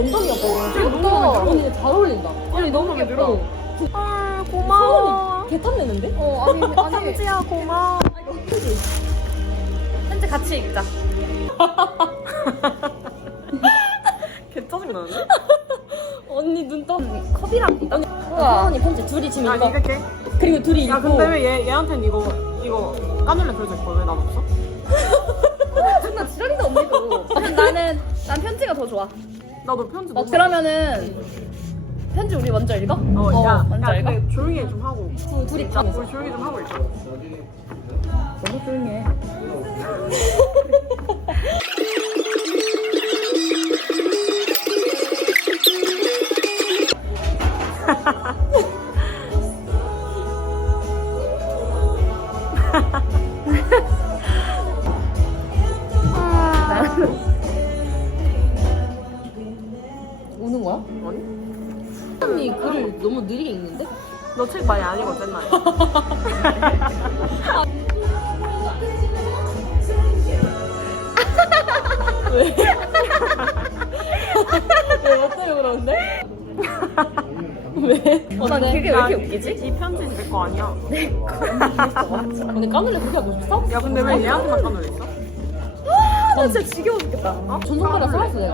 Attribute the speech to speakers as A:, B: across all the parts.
A: 엉덩이였거든.
B: 귀엽다.
A: 언니 잘 어울린다.
B: 아니 너무 마음에 들어. 아
A: 서원이 개 탐내는데?
B: 아니 현지야 고마워. 현지 같이 읽자. 개 짜증나는데?
A: 언니 눈 떠.
B: 컵이랑 있다.
A: 서원이 편지 둘이 지금
B: 아
A: 읽어.
B: 읽을게.
A: 그리고 둘이 읽고.
B: 야 근데 왜 얘한텐 이거 까눌레 그려져 있고 왜 난 없어?
C: 존나 지랄이다 언니도. 난 편지가 더 좋아.
B: 나도 편지 못
C: 그러면은 편지 우리 먼저 읽어?
B: 야
C: 먼저 읽어?
B: 근데 조용히 좀 하고
A: 둘이
B: 야,
A: 다
B: 우리 조용히 좀 하고 있자.
C: 너무 조용해.
A: 우는 거야?
B: 아니?
A: 언니 글을 너무 느리게 읽는데?
B: 너 책 많이 안 읽었지 옛날에?
A: 왜? 왜 어때요 그러는데? 왜?
C: 난 그게 왜 이렇게 웃기지?
B: 이 편지 내 거 아니야.
A: 언니 까눌레 그렇게 하고 싶어?
B: 야 근데 왜 얘한테만 까눌레 있어?
C: 나 진짜 지겨워 죽겠다.
A: 전송카라 써왔어 내가.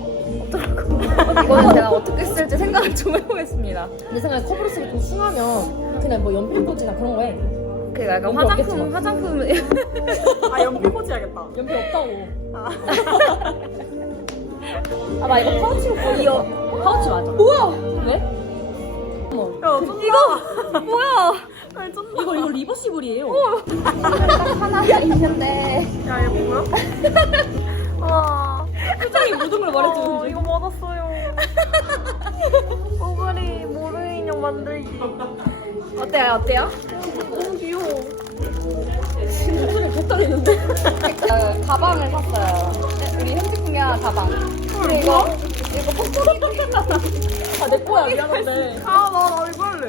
C: 이거는 제가 어떻게 쓸지 생각을 좀 해보겠습니다.
A: 내 생각에 컵으로 쓰기 좀 숭하면 그냥 뭐 연필 꽂이나 그런 거 해.
C: 그 약간
A: 연필 없겠지만.
C: 화장품
B: 아 연필 꽂이 해야겠다.
A: 연필 없다고.
B: 아.
A: 아 나 이거 파우치로 꺼내. 파우치 맞아.
C: 뭐야?
A: 왜? 어머.
B: 야 쫀다.
C: 이거 뭐야?
B: 아니 쫀다.
A: 이거 리버시블이에요.
C: 하나 있는데.
B: 야 이거 뭐야? 와.
A: 표정이 모든 걸 말해주는지.
B: 이거 받았어요. 오그리 모르 인형 만들기.
C: 어때요?
B: 너무 귀여워.
A: 목소리 개떨리는데?
C: 가방을 샀어요. 우리 현직궁야 가방. 근데 이거 뽁뽁이
A: 아 내 거야 미안한데.
B: 아나 이거 할래.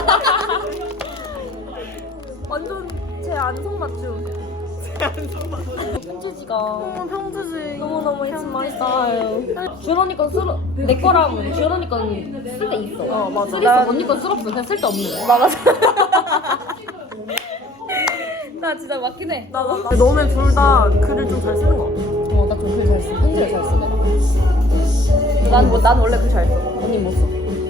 C: 완전 제 안성맞춤.
A: 편지지가
B: 평지지.
A: 너무너무 스마일스타일. 주연언니 건 쓸어 내 거랑 주연언니 건 쓸 때 있어.
B: 어, 맞아.
A: 쓸 있어. 언니 건 쓸 없어. 그냥 쓸 데 없는.
C: 맞아. 나 진짜 맞긴 해.
B: 너네 둘 다 글을 좀 잘 쓰는 거 같아.
A: 어나 정글 잘 써. 편지를 잘 써. 내가.
C: 난 원래 그 잘 써.
A: 언니 못 써.